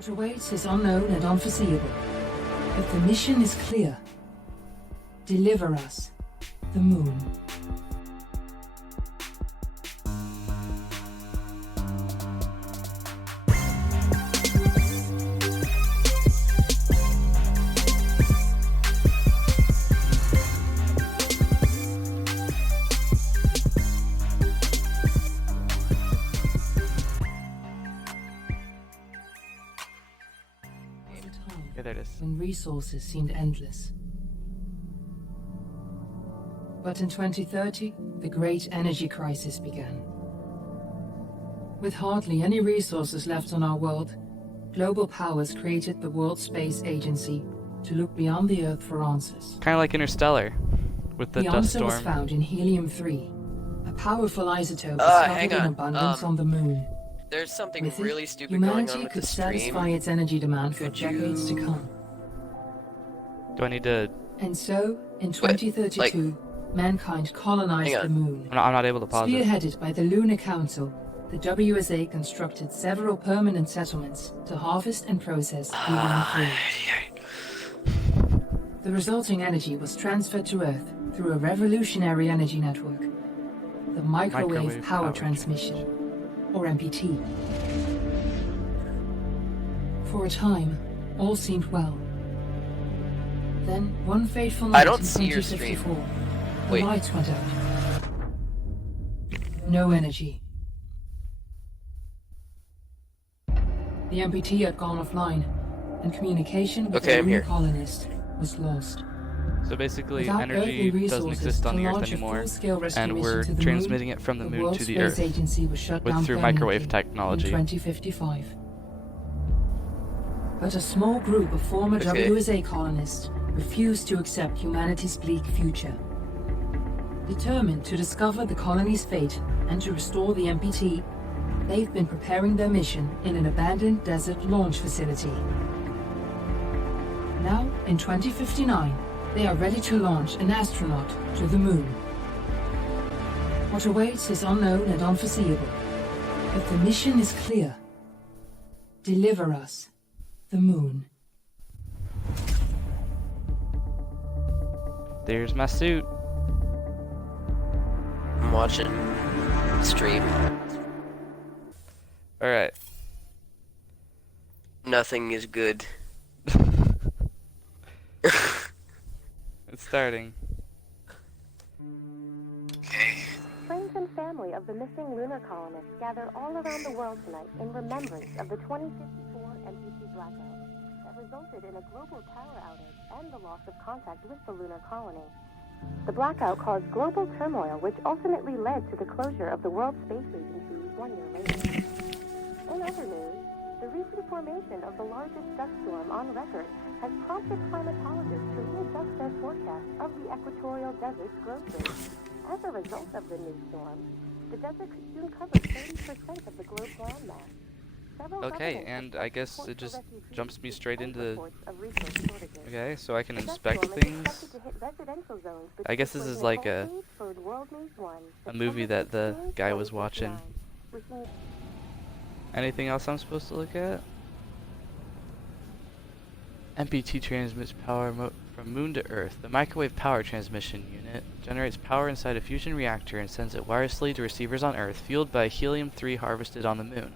What awaits is unknown and unforeseeable. But the mission is clear. Deliver us the moon. Yeah, there it is. When resources seemed endless. But in 2030, the great energy crisis began. With hardly any resources left on our world, global powers created the World Space Agency to look beyond the Earth for answers. Kind of like Interstellar, with the The dust answer was storm. found in helium-3, a powerful isotope hang discovered in on, abundance on the moon. There's something With it, really stupid going humanity on with could the stream. satisfy its energy demand for Could decades to you- come. Do I need to... And so, in 2032, mankind colonized Hang the on. moon. I'm not able to pause it. Spearheaded by the Lunar Council, the WSA constructed several permanent settlements to harvest and process helium-3. The resulting energy was transferred to Earth through a revolutionary energy network, the Microwave Power Transmission, or MPT. For a time, all seemed well. Then, one fateful night I don't in see your stream. 2054, the Wait. lights went out. No energy. The MPT had gone offline, and communication with Okay, the I'm lunar here. colonist was lost. So basically, Without energy earthly doesn't resources exist on to the Earth launch a anymore, full-scale and restoration we're to the transmitting moon, it from the moon World to the Space Earth Agency was shut down through permanently microwave technology. in 2055. But a small group of former Okay. WSA colonists refused to accept humanity's bleak future. Determined to discover the colony's fate and to restore the MPT, they've been preparing their mission in an abandoned desert launch facility. Now, in 2059, they are ready to launch an astronaut to the moon. What awaits is unknown and unforeseeable, but the mission is clear. Deliver us the moon. There's my suit. I'm watching stream. Alright. Nothing is good. It's starting. Friends and family of the missing lunar colonists gather all around the world tonight in remembrance of the 2054 MPT blackout that resulted in a global power outage and the loss of contact with the lunar colony. The blackout caused global turmoil, which ultimately led to the closure of the World Space Agency 1 year later. In other news, the recent formation of the largest dust storm on record has prompted climatologists to readjust their forecast of the equatorial desert's growth rate. As a result of the new storm, the desert could soon cover 30% of the globe's landmass. Several Okay, governments and have I guess support it for just refugees jumps me straight and into... reports of resource shortages. Okay, so I can The dust inspect storm is things. expected to hit residential zones I guess this between is like Whole Foods for World News 1, a movie September that the 16, guy was watching. 2059. With me- Anything else I'm supposed to look at? MPT transmits power from moon to Earth. The microwave power transmission unit generates power inside a fusion reactor and sends it wirelessly to receivers on Earth, fueled by helium-3 harvested on the moon.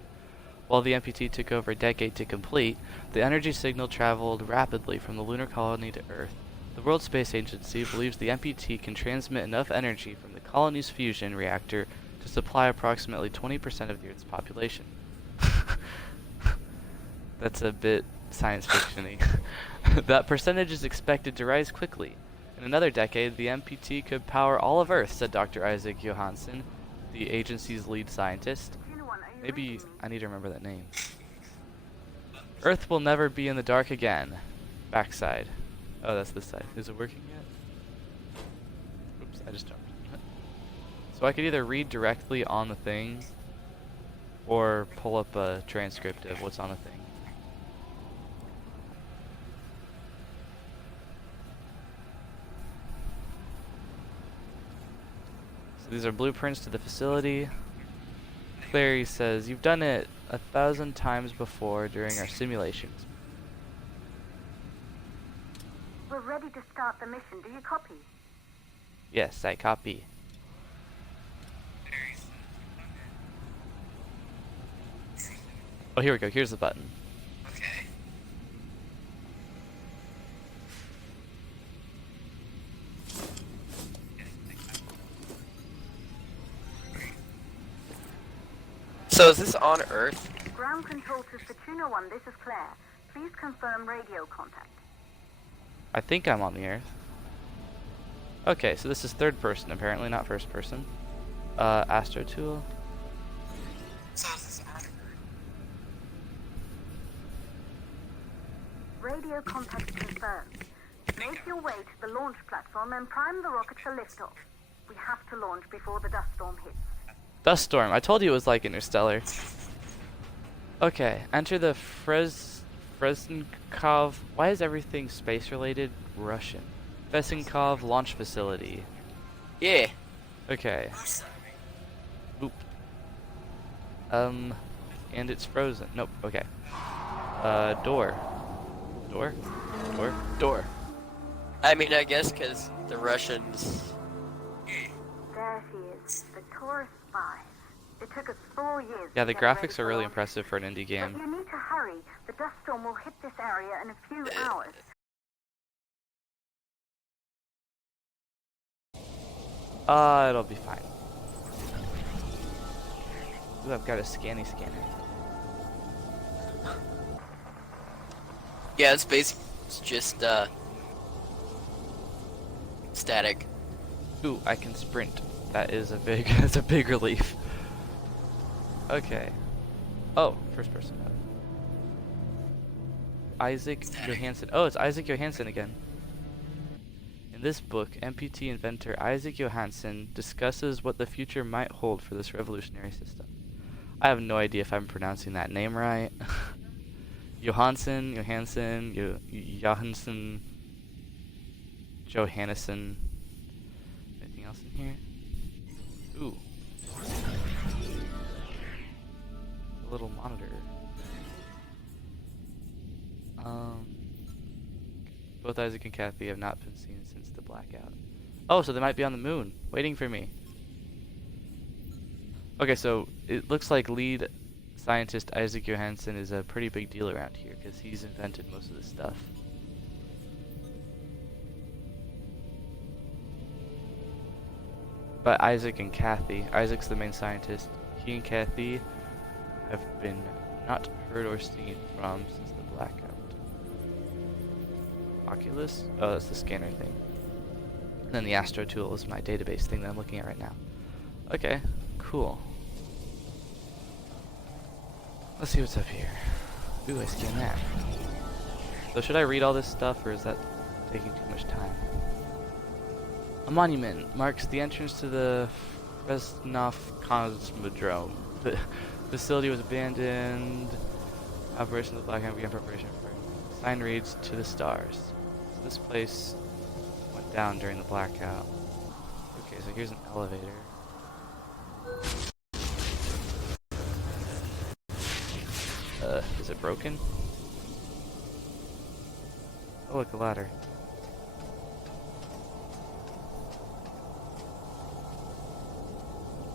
While the MPT took over a decade to complete, the energy signal traveled rapidly from the lunar colony to Earth. The World Space Agency believes the MPT can transmit enough energy from the colony's fusion reactor to supply approximately 20% of the Earth's population. That's a bit science fiction-y. That percentage is expected to rise quickly. In another decade, the MPT could power all of Earth, said Dr. Isaac Johansson, the agency's lead scientist. Maybe I need to remember that name. Earth will never be in the dark again. Backside. Oh, that's this side. Is it working yet? Oops, I just jumped. So I could either read directly on the thing or pull up a transcript of what's on the thing. So these are blueprints to the facility. Clary says, "You've done it 1,000 times before during our simulations." We're ready to start the mission. Do you copy? Yes, I copy. Oh, here we go. Here's the button. Okay. So is this on Earth? Ground control to Fortuna 1, this is Claire. Please confirm radio contact. I think I'm on the Earth. Okay, so this is third person, apparently, not first person. Astro Tool. So is this on Earth? Radio contact confirmed. Make your way to the launch platform and prime the rocket for liftoff. We have to launch before the dust storm hits. Dust Storm. I told you it was like Interstellar. Okay, enter the Fresnikov. Why is everything space related Russian? Fresnikov launch facility. Yeah. Okay. Oop. And it's frozen. Nope. Okay. Door. Door. Door. Door. I mean, I guess because the Russians. There she is, the Taurus 5. It took us 4 years. Yeah, to the get ready graphics for are really launch. impressive for an indie But game. you need to hurry. The dust storm will hit this area in a few hours. It'll be fine. Ooh, I've got a scanner. Yeah, it's basically just static. Ooh, I can sprint. That is a big, that's a big relief. Okay. Oh, first person. Isaac Johansson. Oh, it's Isaac Johansson again. In this book, MPT inventor Isaac Johansson discusses what the future might hold for this revolutionary system. I have no idea if I'm pronouncing that name right. Johansson. Johannesson. Anything else in here? Ooh. A little monitor. Both Isaac and Kathy have not been seen since the blackout. Oh, so they might be on the moon, waiting for me. Okay, so it looks like lead scientist Isaac Johansson is a pretty big deal around here because he's invented most of this stuff. But Isaac and Kathy, Isaac's the main scientist, he and Kathy have been not heard or seen from since the blackout. Oculus? Oh, that's the scanner thing. And then the Astro Tool is my database thing that I'm looking at right now. Okay, cool. Let's see what's up here. Ooh, I scanned that. So should I read all this stuff, or is that taking too much time? A monument marks the entrance to the Fresnov Cosmodrome. The facility was abandoned. Operation of the Blackout began preparation for sign reads to the stars. So this place went down during the blackout. Okay, so here's an elevator. Is it broken? Oh, look, a ladder.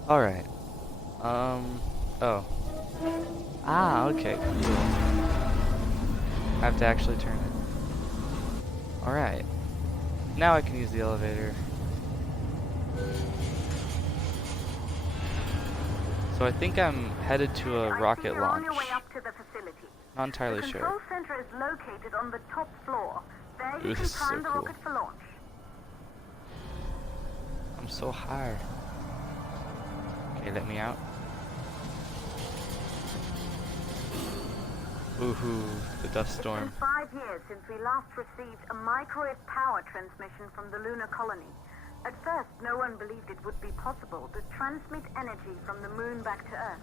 Alright. Oh. Ah, okay, cool. I have to actually turn it. Alright. Now I can use the elevator. So I think I'm headed to a rocket You're on launch. your way up to the facility. Not entirely The sure. control center is located on the top floor. There Ooh, you can this is so prime the cool. rocket for launch. I'm so high. Okay, let me out. Woohoo, the dust storm. It's been 5 years since we last received a microwave power transmission from the lunar colony. At first, no one believed it would be possible to transmit energy from the moon back to Earth.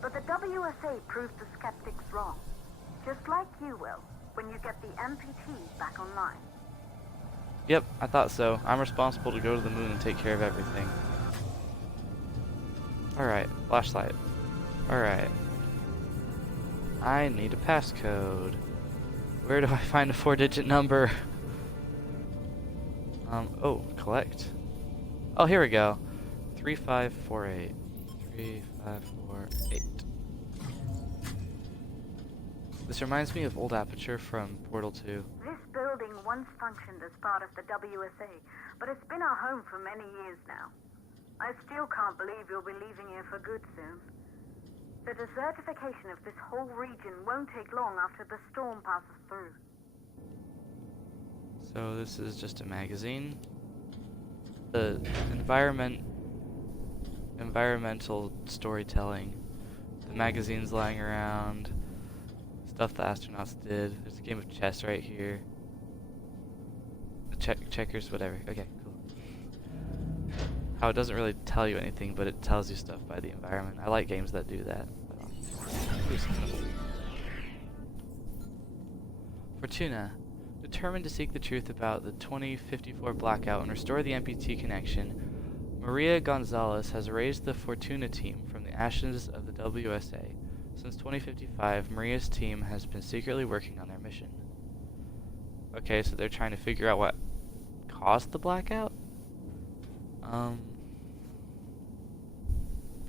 But the WSA proved the skeptics wrong. Just like you will, when you get the MPT back online. Yep, I thought so. I'm responsible to go to the moon and take care of everything. Alright, flashlight. Alright. I need a passcode. Where do I find a 4-digit number? Oh, collect. Oh, here we go. 3548. 3548. This reminds me of Old Aperture from Portal 2. This building once functioned as part of the WSA, but it's been our home for many years now. I still can't believe you'll be leaving here for good soon. The desertification of this whole region won't take long after the storm passes through. So this is just a magazine. The environmental storytelling. The magazines lying around. Stuff the astronauts did. There's a game of chess right here. Checkers, whatever. Okay, cool. How it doesn't really tell you anything, but it tells you stuff by the environment. I like games that do that. Fortuna. Determined to seek the truth about the 2054 blackout and restore the MPT connection, Maria Gonzalez has raised the Fortuna team from the ashes of the WSA. Since 2055, Maria's team has been secretly working on their mission. Okay, so they're trying to figure out what caused the blackout?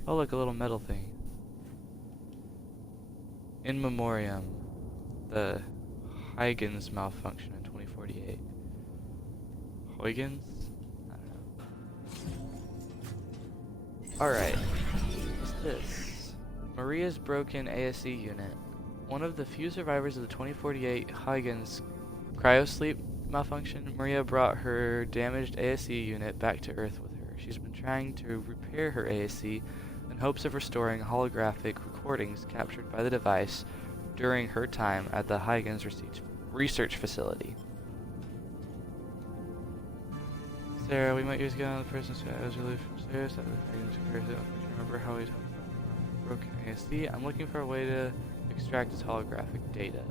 Oh look, a little metal thing. In memoriam, the Huygens malfunction in 2048. Huygens? I don't know. Alright. What's this? Maria's broken ASE unit. One of the few survivors of the 2048 Huygens cryosleep malfunction, Maria brought her damaged ASE unit back to Earth with her. She's been trying to repair her ASE in hopes of restoring holographic recordings captured by the device during her time at the Huygens research facility. Sarah, we might use again on the person's I was relieved from Sarah. So remember how we talked about broken ASD? I'm looking for a way to extract its holographic data.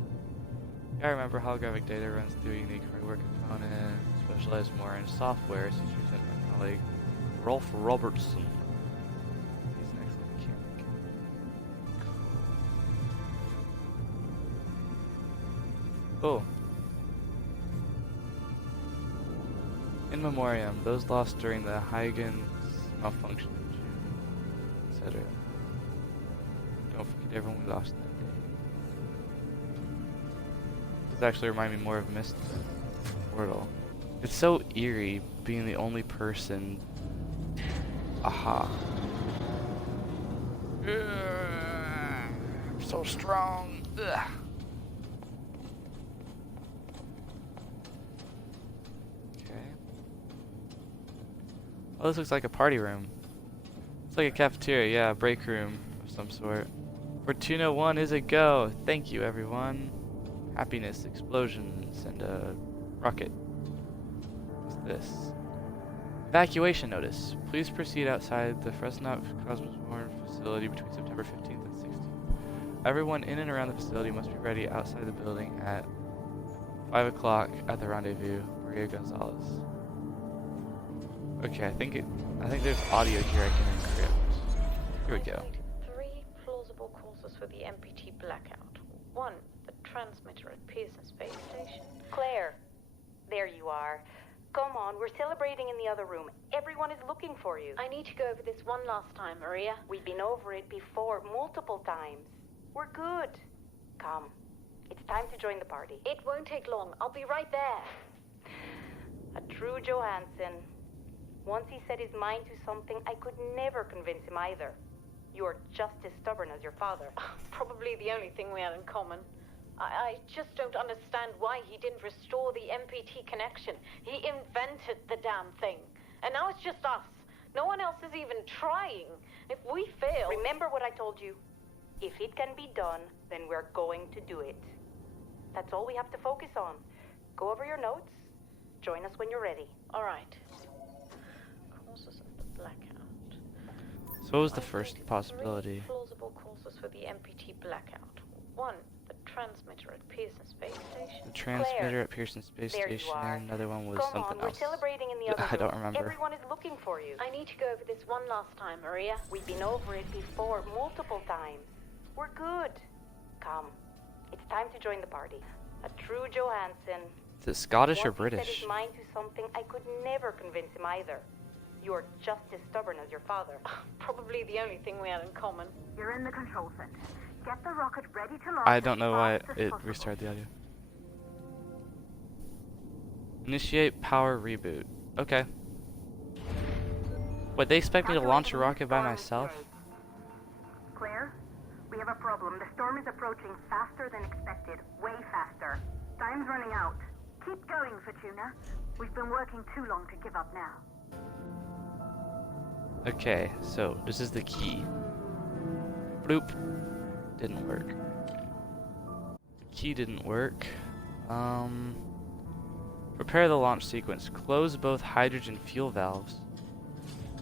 Yeah, I remember holographic data runs through a unique hardware component, specialized more in software, since you said my colleague Rolf Robertson. He's an excellent mechanic. Oh. In memoriam, those lost during the Huygens malfunction in June, etc. Don't forget everyone we lost that day. This actually reminds me more of Myst than Portal. It's so eerie being the only person. Aha. I'm so strong. Ugh. Oh, this looks like a party room. It's like a cafeteria, yeah, a break room of some sort. Fortuna 1 is a go. Thank you, everyone. Happiness, explosions, and a rocket. What's this? Evacuation notice. Please proceed outside the Fresnok Cosmosborn facility between September 15th and 16th. Everyone in and around the facility must be ready outside the building at 5 o'clock at the rendezvous. Maria Gonzalez. Okay, I think there's audio here I can encrypt. Here we go. Three plausible causes for the MPT blackout. One, the transmitter at Pearson Space Station. Claire, there you are. Come on, we're celebrating in the other room. Everyone is looking for you. I need to go over this one last time, Maria. We've been over it before, multiple times. We're good. Come. It's time to join the party. It won't take long. I'll be right there. A true Johansson. Once he set his mind to something, I could never convince him either. You're just as stubborn as your father. Probably the only thing we had in common. I just don't understand why he didn't restore the MPT connection. He invented the damn thing. And now it's just us. No one else is even trying. If we fail... Remember what I told you. If it can be done, then we're going to do it. That's all we have to focus on. Go over your notes. Join us when you're ready. All right. Causes of the blackout. So what was the first possibility? Three plausible causes for the MPT blackout. One, the transmitter at Pearson Space Station. The transmitter at Pearson Space There you Station. are. Another one was Come something on, else. we're celebrating in the other I don't room. remember. Everyone is looking for you. I need to go over this one last time, Maria. We've been over it before, multiple times. We're good. Come. It's time to join the party. A true Johansson. Is it Scottish or Once he set British? his mind to something, I could never convince him either. You're just as stubborn as your father. Probably the only thing we had in common. You're in the control center. Get the rocket ready to launch. I don't know why as fast as it possible. restarted the audio. Initiate power reboot. Okay. What, they expect me to launch a rocket by myself? Claire, we have a problem. The storm is approaching faster than expected. Way faster. Time's running out. Keep going, Fortuna. We've been working too long to give up now. Okay, so this is the key. Bloop. Didn't work. The key didn't work. Prepare the launch sequence. Close both hydrogen fuel valves.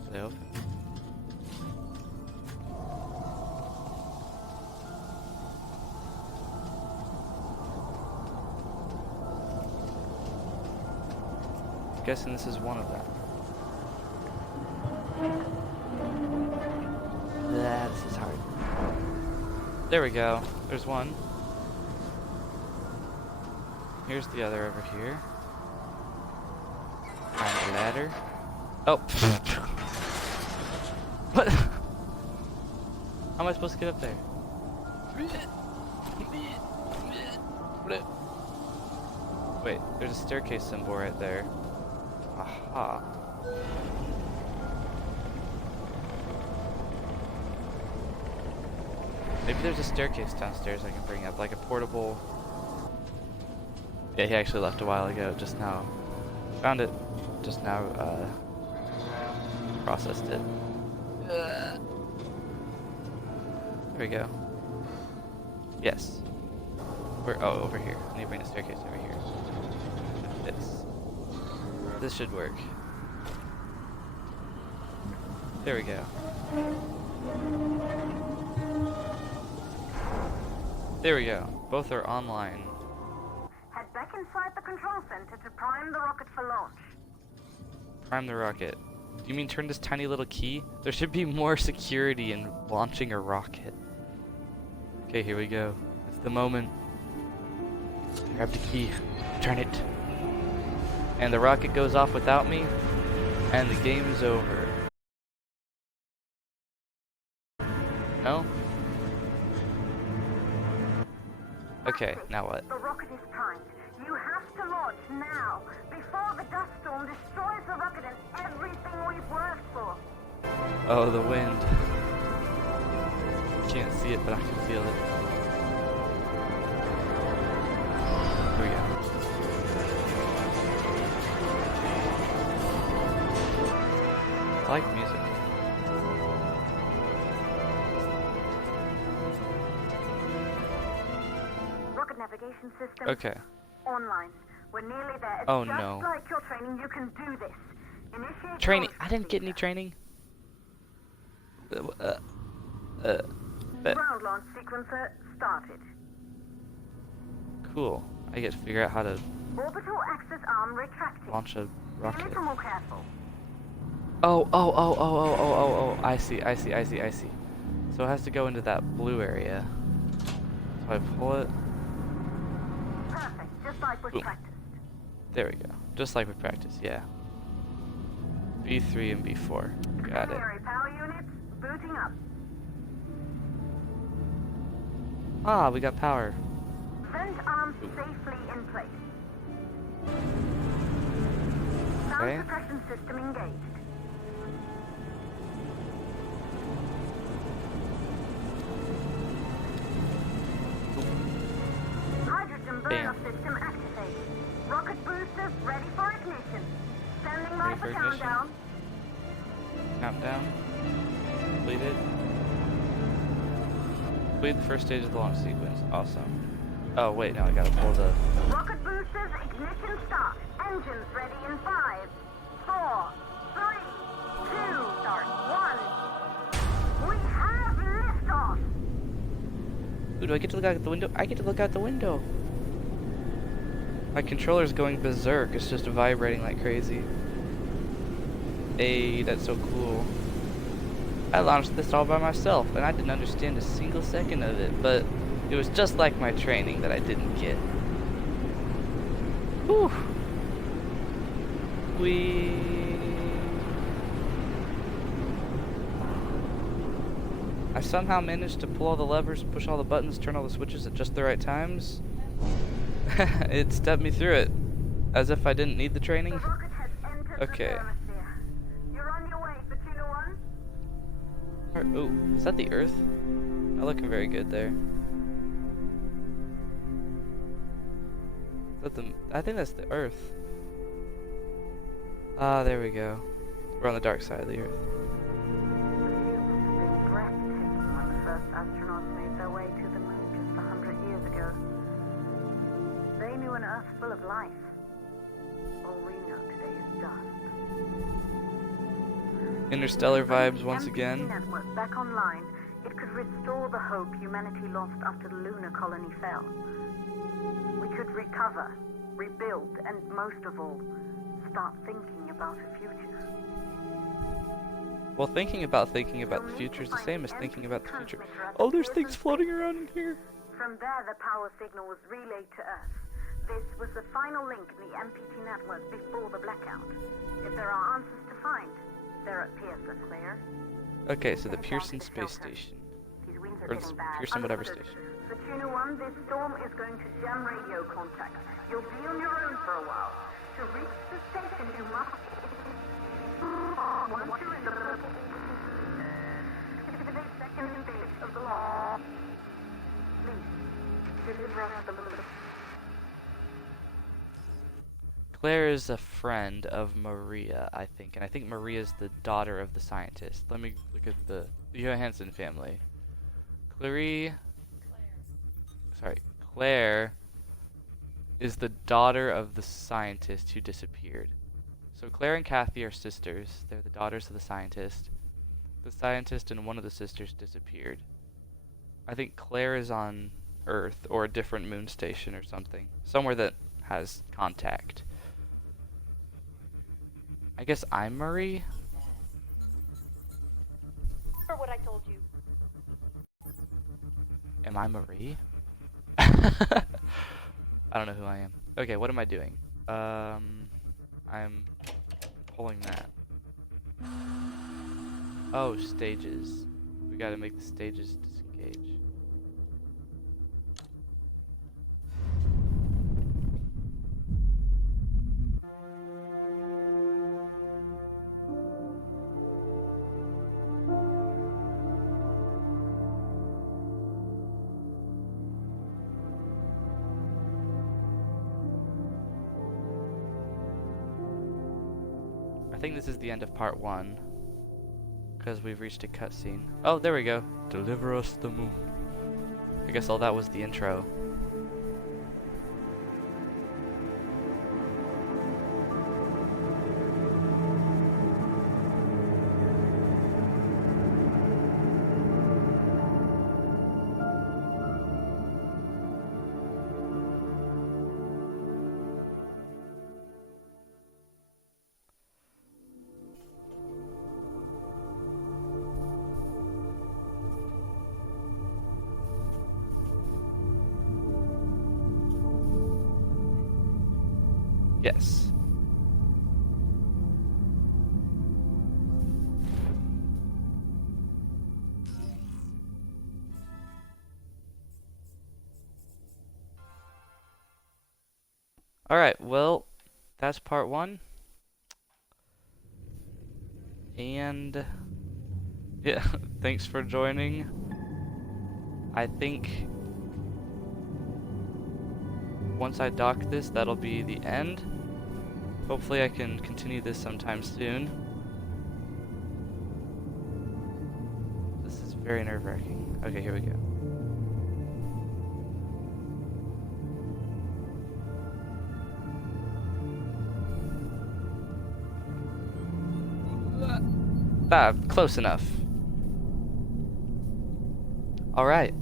Are they open? Guessing this is one of them. This is hard. There we go. There's one. Here's the other over here. Find the ladder. Oh. What? How am I supposed to get up there? Wait, there's a staircase symbol right there. Aha. Maybe there's a staircase downstairs I can bring up, like a portable... Yeah, he actually left a while ago, just now. Found it, just now, processed it. There we go. Yes. Oh, over here. I need to bring the staircase over here. This should work. There we go. There we go. Both are online. Head back inside the control center to prime the rocket for launch. Prime the rocket. Do you mean turn this tiny little key? There should be more security in launching a rocket. Okay, here we go. It's the moment. Grab the key. Turn it. And the rocket goes off without me. And the game is over. No? Okay, now what? The rocket is primed. You have to launch now, before the dust storm destroys the rocket and everything we've worked for. Oh, the wind. Can't see it, but I can feel it. Here we go. I like music. Rocket navigation system Okay. online. We're nearly there. It's Oh, just no. like your training, you can do this. Initiate Training. launch I didn't get any procedure. training. Ground launch sequencer started. Cool. I get to figure out how to Orbital axis arm retracting. launch a Be a rocket. little more careful. Oh. I see. So it has to go into that blue area. So I pull it. Perfect, just like we Boom. practiced. There we go. Just like we practiced, yeah. B3 and B4. Got it. Primary power units booting up. Ah, we got power. Vent arms safely in place. Sound Okay. suppression system engaged. Hydrogen burn-off system activated. Rocket boosters ready for ignition. Standing by Ready for for ignition. countdown. Countdown. Completed. Complete the first stage of the launch sequence. Awesome. Oh, wait, now I gotta pull the... Rocket boosters ignition start. Engines ready in 5, 4, 3, 2, start 1. We have liftoff. Ooh, do I get to look out the window? I get to look out the window. My controller's going berserk. It's just vibrating like crazy. Hey, that's so cool. I launched this all by myself, and I didn't understand a single second of it, but it was just like my training that I didn't get. Whew. I somehow managed to pull all the levers, push all the buttons, turn all the switches at just the right times. It stepped me through it, as if I didn't need the training. The rocket has entered Okay. the thermosphere. You're on your way, Fortuna 1. Oh, is that the Earth? Not looking very good there. Is that the? I think that's the Earth. Ah, there we go. We're on the dark side of the Earth. The view must have been breathtaking when the first astronauts made their way to the moon just 100 years ago. They knew an Earth full of life. All we know today is dust. Interstellar vibes The once MPT again. network back online, it could restore the hope humanity lost after the lunar colony fell. We could recover, rebuild, and most of all, start thinking about a future. Well, thinking about the future is the same as thinking about the future. Oh, there's things floating around in here. From there, the power signal was relayed to Earth. This was the final link in the MPT network before the blackout. If there are answers to find, they're at Pearson, Claire. Okay, so the Pearson space station. These winds are Or getting bad. Pearson whatever Understood. station. Fortuna 1, this storm is going to jam radio contact. You'll be on your own for a while. To reach the station, you must... Once you're in the second stage of the law, please, deliver us the moon. Claire is a friend of Maria, I think, and I think Maria's the daughter of the scientist. Let me look at the Johansson family. Claire is the daughter of the scientist who disappeared. So Claire and Kathy are sisters. They're the daughters of the scientist. The scientist and one of the sisters disappeared. I think Claire is on Earth or a different moon station or something. Somewhere that has contact. I guess I'm Marie? For what I told you. Am I Marie? I don't know who I am. Okay, what am I doing? I'm pulling that. Oh, stages. We gotta make the stages disengage. I think this is the end of part 1. Because we've reached a cutscene. Oh, there we go. Deliver us the moon. I guess all that was the intro. Yes. Alright, well, that's part 1. And yeah, thanks for joining. I think once I dock this, that'll be the end. Hopefully I can continue this sometime soon. This is very nerve-wracking. Okay, here we go. Close enough. Alright.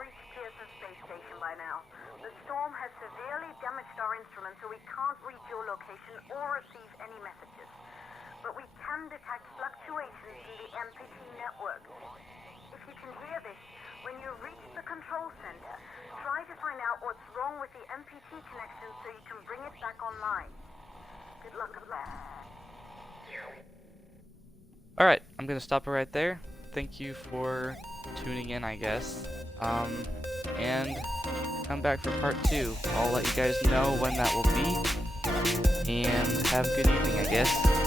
reached Pearson Space Station by now. The storm has severely damaged our instruments, so we can't reach your location or receive any messages. But we can detect fluctuations in the MPT network. If you can hear this, when you reach the control center, try to find out what's wrong with the MPT connection so you can bring it back online. Good luck at that. Alright, I'm gonna stop it right there. Thank you for tuning in, I guess. And come back for part 2. I'll let you guys know when that will be. And have a good evening, I guess.